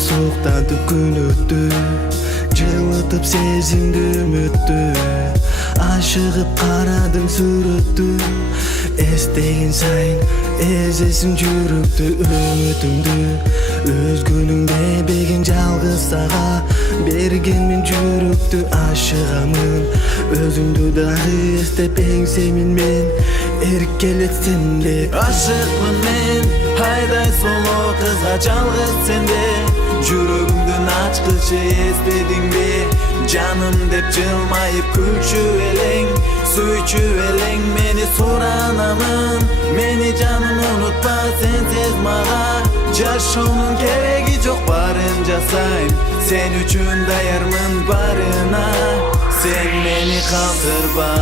сууктантып күн өттү, жылытып сезимди үмүттү. Ашыгып карадым сүрөттү, эстеген сайын эзесиң жүрөктү. Үмүтүмдү өзгөнүң дебеген жалгыз сага берген жүрөктү. Ашыгамын өзүңдү дагы эстеп, эңсемин мен эркелетсем деп. Ашыкмын мен айдай соло кызга жалгыз сенде. Жүрөгүмдүн ачкычы эстедиңби? Жаным деп жылмайып күлчү элең, сүйчү элең мени суранамын. Мени жаным унутпа, сенсиз мага жашоонун кереги жок, баарын жасайм. Сен үчүн даярмын барына, сен мени калтырба.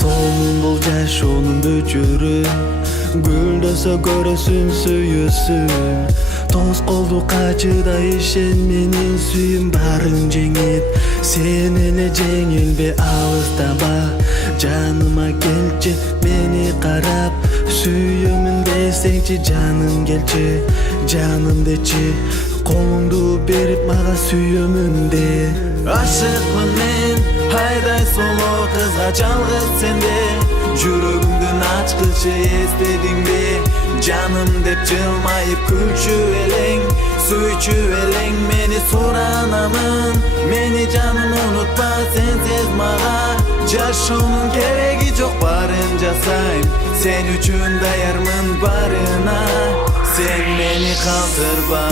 Сонун бул жашоонун бөчөрү, гүлдөсө көрөсүн, сүйөсүн. Тоскоолдукка чыдай, ишен менин сүйүм. Баарын жеңет, сен эле жеңилбе, алыстаба. Жаныма келчи, мени карап, сүйөмүн десеңчи. Жаным келчи, жаным дечи, колуңду берип мага сүйөмүн де. Ашыкмын мен айдай соло кызга жалгыз сенде. Жүрөгүмдүн ачкычы эстедиңби? Жаным деп жылмайып күлчү элең, сүйчү элең мени суранамын. Мени жаным унутпа, сенсиз мага жашоонун кереги жок, баарын жасайм. Сен үчүн даярмын барына, сен мени калтырба.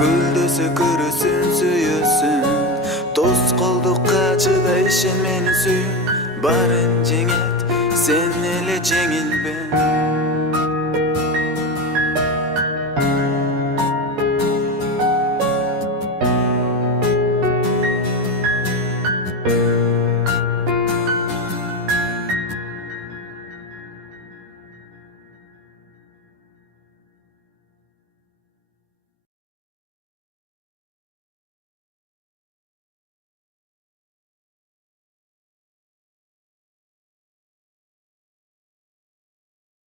Гүлдөсө көрөсүн, сүйөсүн. Тоскоолдукка чыдай, ишен мени сүй. Баарын жеңет, сен эле жеңилбе.